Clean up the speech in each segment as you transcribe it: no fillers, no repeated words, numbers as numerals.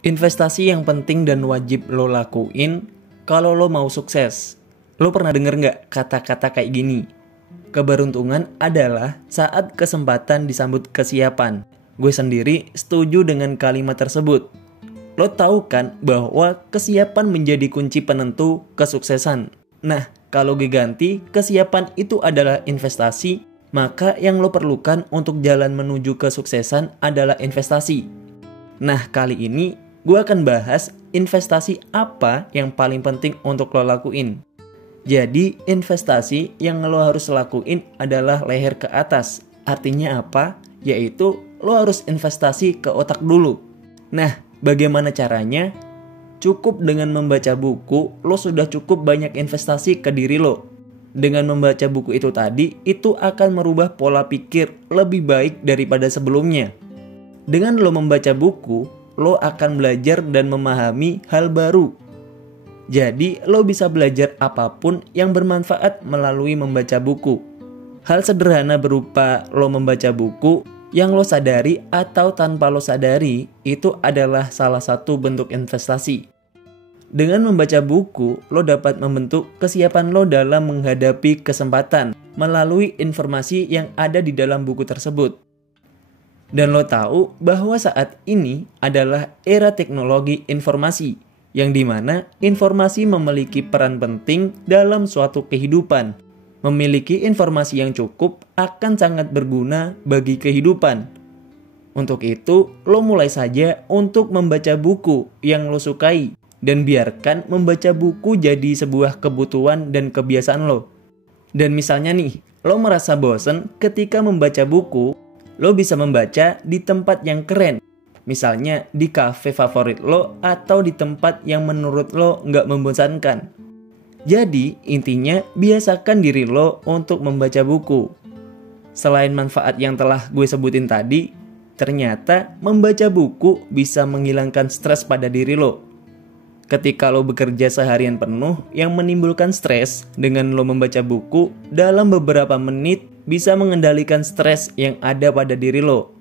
Investasi yang penting dan wajib lo lakuin kalau lo mau sukses. Lo pernah denger nggak kata-kata kayak gini? Keberuntungan adalah saat kesempatan disambut kesiapan. Gue sendiri setuju dengan kalimat tersebut. Lo tahu kan bahwa kesiapan menjadi kunci penentu kesuksesan. Nah, kalau gue ganti, kesiapan itu adalah investasi, maka yang lo perlukan untuk jalan menuju kesuksesan adalah investasi. Nah, kali ini gue akan bahas investasi apa yang paling penting untuk lo lakuin. Jadi, investasi yang lo harus lakuin adalah leher ke atas. Artinya apa? Yaitu lo harus investasi ke otak dulu. Nah, bagaimana caranya? Cukup dengan membaca buku, lo sudah cukup banyak investasi ke diri lo. Dengan membaca buku itu tadi, itu akan merubah pola pikir lebih baik daripada sebelumnya. Dengan lo membaca buku, lo akan belajar dan memahami hal baru. Jadi, lo bisa belajar apapun yang bermanfaat melalui membaca buku. Hal sederhana berupa lo membaca buku yang lo sadari atau tanpa lo sadari, itu adalah salah satu bentuk investasi. Dengan membaca buku, lo dapat membentuk kesiapan lo dalam menghadapi kesempatan melalui informasi yang ada di dalam buku tersebut. Dan lo tahu bahwa saat ini adalah era teknologi informasi, yang dimana informasi memiliki peran penting dalam suatu kehidupan. Memiliki informasi yang cukup akan sangat berguna bagi kehidupan. Untuk itu, lo mulai saja untuk membaca buku yang lo sukai, dan biarkan membaca buku jadi sebuah kebutuhan dan kebiasaan lo. Dan misalnya nih, lo merasa bosen ketika membaca buku, lo bisa membaca di tempat yang keren. Misalnya di kafe favorit lo atau di tempat yang menurut lo nggak membosankan. Jadi intinya biasakan diri lo untuk membaca buku. Selain manfaat yang telah gue sebutin tadi, ternyata membaca buku bisa menghilangkan stres pada diri lo. Ketika lo bekerja seharian penuh yang menimbulkan stres, dengan lo membaca buku, dalam beberapa menit bisa mengendalikan stres yang ada pada diri lo.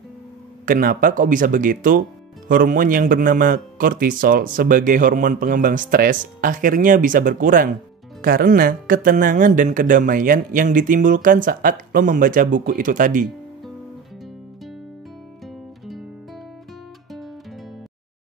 Kenapa kok bisa begitu? Hormon yang bernama kortisol sebagai hormon pengembang stres akhirnya bisa berkurang. Karena ketenangan dan kedamaian yang ditimbulkan saat lo membaca buku itu tadi.